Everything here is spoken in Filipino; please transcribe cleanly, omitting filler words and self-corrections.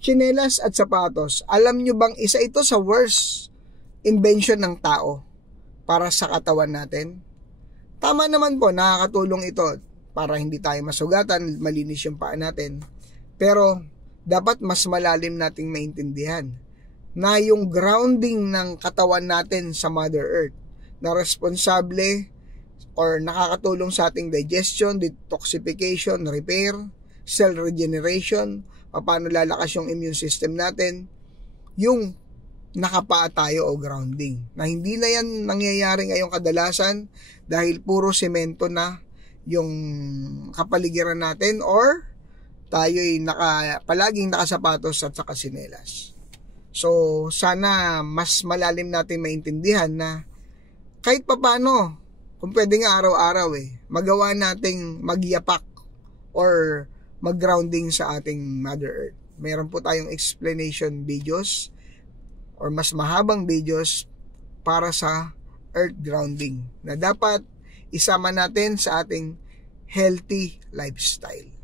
tsinelas at sapatos. Alam nyo bang isa ito sa worst invention ng tao para sa katawan natin? Tama naman po, nakakatulong ito para hindi tayo masugatan, malinis yung paa natin. Pero dapat mas malalim nating maintindihan na yung grounding ng katawan natin sa Mother Earth na responsable or nakakatulong sa ating digestion, detoxification, repair, cell regeneration, paano lalakas yung immune system natin, yung nakapaa tayo o grounding. Na hindi na yan nangyayari ngayong kadalasan dahil puro semento na yung kapaligiran natin or tayo'y palaging nakasapatos at saka sinelas. So, sana mas malalim natin maintindihan na kahit papano, kung pwede nga araw-araw magawa nating magyapak or mag-grounding sa ating Mother Earth. Meron po tayong explanation videos or mas mahabang videos para sa Earth grounding na dapat isama natin sa ating healthy lifestyle.